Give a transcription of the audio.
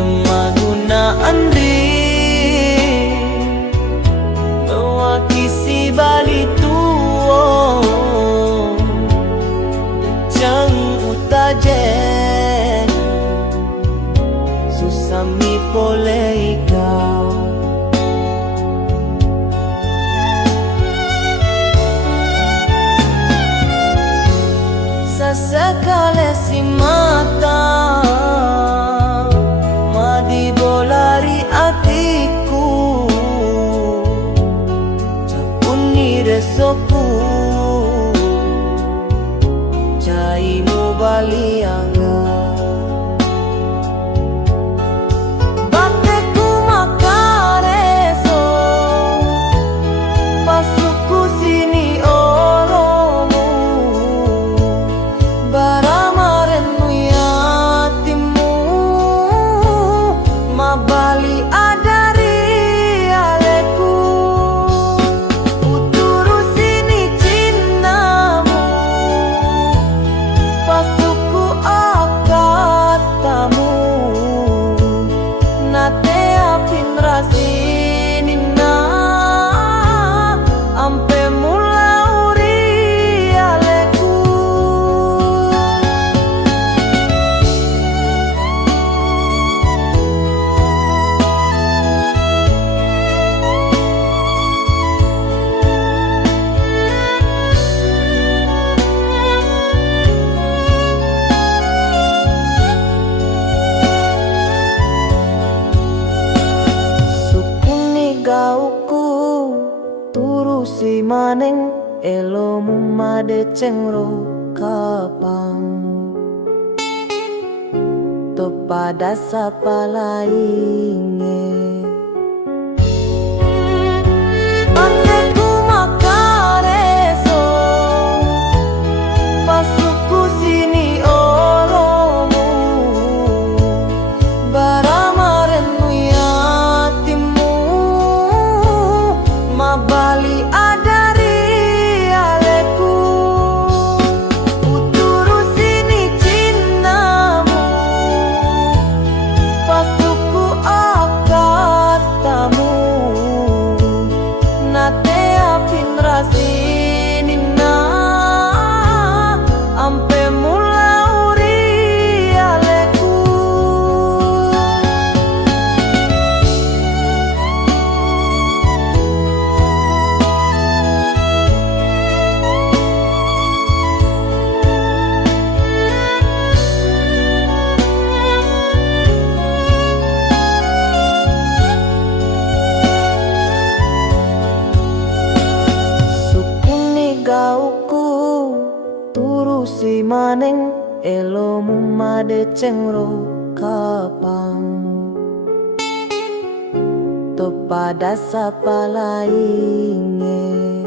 Tumaguna andri mewakisi balituo Jang utajen susami pole ikaw Sasekale si mata madibolari atiku Capuni resoku Jaimu balianga Bateku makareso Pasuku sini olomu Baramarenmu yatimu Mabali adari aleku Uturusini cintamu Pasuku akatamu Nate apin rasinina Ampe mula uri aleku Gauku turusi maneng elomu made cengro kapang topada sapa lainge Bateku makareso pasuku sini olomu baramarenmu yatimu Mabali adari aleku Uturusini cintamu Pasuku akatamu Nate apin rasinina Ampe mula uri aleku Gauku turusi maneng elomu made cengro kapang topada sapa lainge